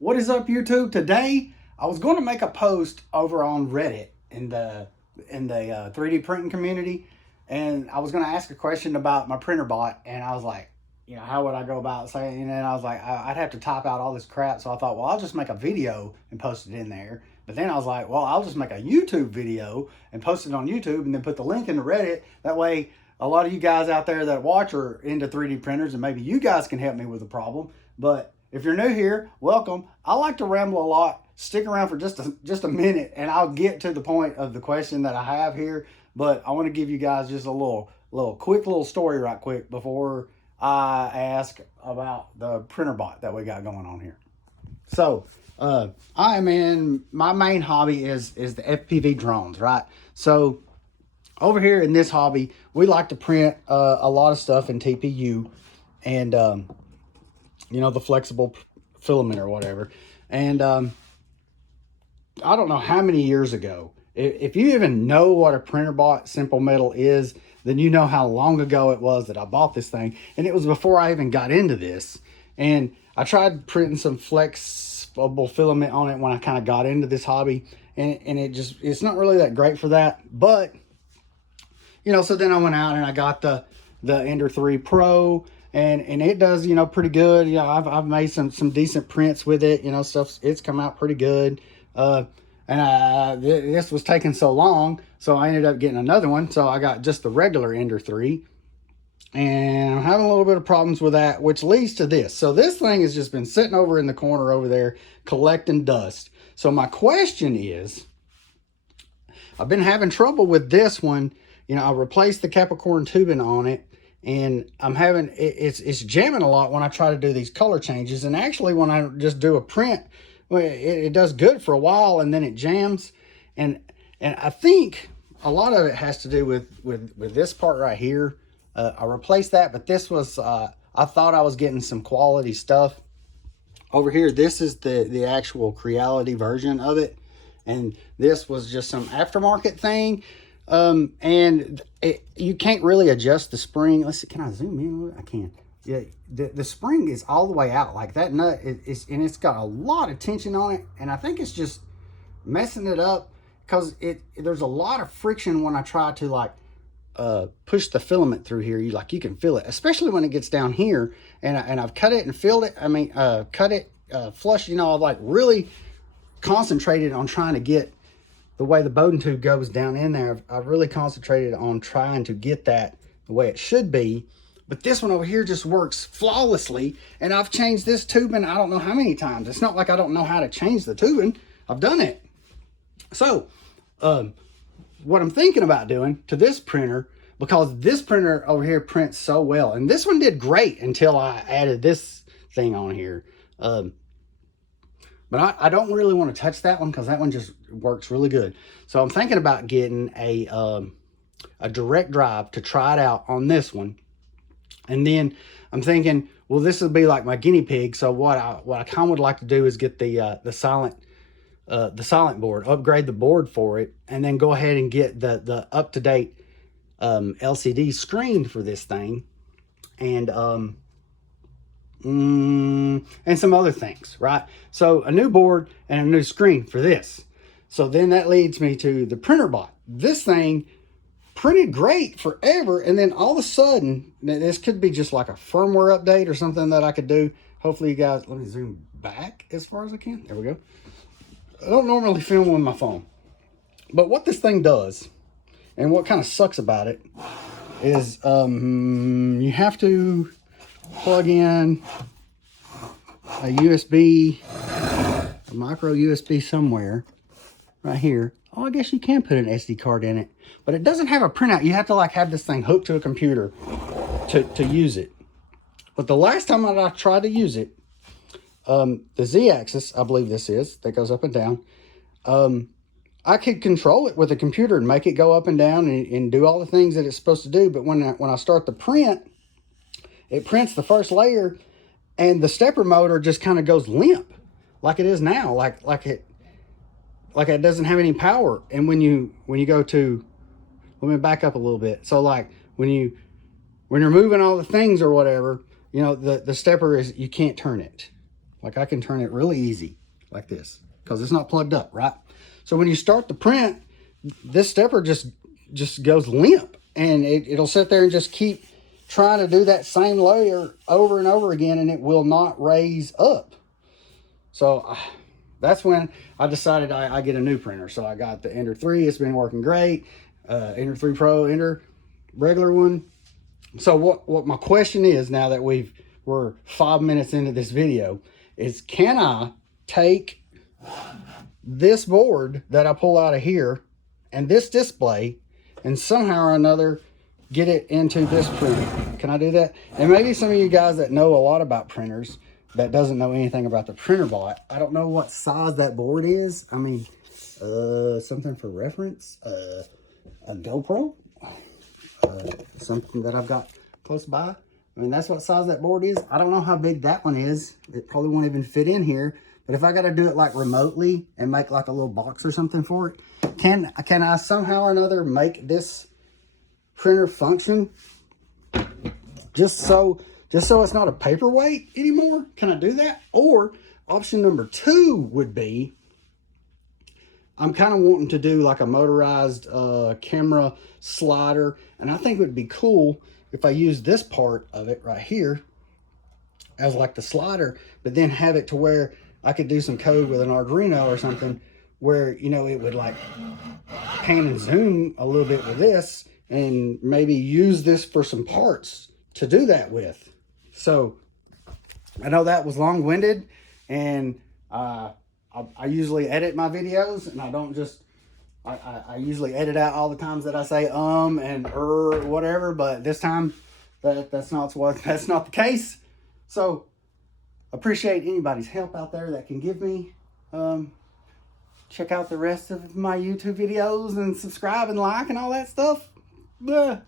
What is up, YouTube? Today I was going to make a post over on Reddit in the 3D printing community, and I was going to ask a question about my PrintrBot, and I was like, how would I go about saying? And I was like, I'd have to type out all this crap, so I thought, well, I'll just make a video and post it in there. But then I was like, well, I'll just make a YouTube video and post it on YouTube, and then put the link into Reddit. That way, a lot of you guys out there that watch are into 3D printers, and maybe you guys can help me with the problem. But if you're new here, welcome. I like to ramble a lot. Stick around for just a minute, and I'll get to the point of the question that I have here. But I want to give you guys just a quick little story right quick before I ask about the PrintrBot that we got going on here. So my main hobby is the FPV drones, right? So over here in this hobby, we like to print a lot of stuff in TPU and the flexible filament or whatever. And I don't know how many years ago, if you even know what a PrintrBot simple metal is, then you know how long ago it was that I bought this thing. And it was before I even got into this. And I tried printing some flexible filament on it when I kind of got into this hobby. And it's not really that great for that. But, so then I went out and I got the Ender 3 Pro. And it does, pretty good. I've made some decent prints with it. It's come out pretty good. This was taking so long, so I ended up getting another one. So I got just the regular Ender 3. And I'm having a little bit of problems with that, which leads to this. So this thing has just been sitting over in the corner over there collecting dust. So my question is, I've been having trouble with this one. I replaced the Capricorn tubing on it. And I'm having, it's jamming a lot when I try to do these color changes. And actually when I just do a print, well, it does good for a while and then it jams. And I think a lot of it has to do with this part right here. I replaced that, but this was, I thought I was getting some quality stuff. Over here, this is the actual Creality version of it. And this was just some aftermarket thing. You can't really adjust the spring. Let's see, can I zoom in? I can. Yeah, the spring is all the way out. Like that nut is, and it's got a lot of tension on it. And I think it's just messing it up because there's a lot of friction when I try to push the filament through here. You can feel it, especially when it gets down here. And I've cut it and filled it. Cut it flush. I've really concentrated on trying to get the way the Bowden tube goes down in there. I've really concentrated on trying to get that the way it should be. But this one over here just works flawlessly. And I've changed this tubing I don't know how many times. It's not like I don't know how to change the tubing. I've done it. So what I'm thinking about doing to this printer, because this printer over here prints so well. And this one did great until I added this thing on here. But I don't really want to touch that one because that one just works really good. So I'm thinking about getting a direct drive to try it out on this one. And then I'm thinking, well, this will be like my guinea pig. So what I kind of would like to do is get the silent board, upgrade the board for it, and then go ahead and get the up-to-date LCD screen for this thing. And some other things, right? So a new board and a new screen for this. So then that leads me to the PrintrBot. This thing printed great forever, and then all of a sudden, this could be just like a firmware update or something that I could do. Hopefully you guys, let me zoom back as far as I can. There we go. I don't normally film with my phone, but what this thing does, and what kind of sucks about it, is you have to plug in a USB, a micro USB somewhere right here. Oh, I guess you can put an SD card in it, but it doesn't have a printout. You have to have this thing hooked to a computer to use it. But the last time I tried to use it, the Z-axis, I believe this is, that goes up and down, I could control it with a computer and make it go up and down and do all the things that it's supposed to do. But when I start the print, it prints the first layer and the stepper motor just kind of goes limp like it is now, like it doesn't have any power. And when you go to, let me back up a little bit. So when you're moving all the things or whatever, the stepper you can't turn it. Like I can turn it really easy like this because it's not plugged up, right? So when you start the print, this stepper just goes limp, and it'll sit there and just keep trying to do that same layer over and over again, and it will not raise up. So that's when I decided I get a new printer. So I got the Ender 3. It's been working great. Ender 3 Pro, Ender, regular one. So what my question is, now that we're 5 minutes into this video, is can I take this board that I pull out of here and this display and somehow or another get it into this printer? Can I do that? And maybe some of you guys that know a lot about printers that doesn't know anything about the PrintrBot, I don't know what size that board is. I mean, something for reference, a GoPro, something that I've got close by. I mean, that's what size that board is. I don't know how big that one is. It probably won't even fit in here. But if I got to do it like remotely and make like a little box or something for it, can I somehow or another make this printer function just so it's not a paperweight anymore? Can I do that? Or option number 2 would be, I'm kind of wanting to do like a motorized camera slider, and I think it would be cool if I use this part of it right here as like the slider, but then have it to where I could do some code with an Arduino or something where, you know, it would like pan and zoom a little bit with this, and maybe use this for some parts to do that with. So I know that was long-winded, and I usually edit my videos, and I don't just, I usually edit out all the times that I say and whatever, but this time that's not the case. So appreciate anybody's help out there that can give me. Check out the rest of my YouTube videos and subscribe and like and all that stuff. Blah.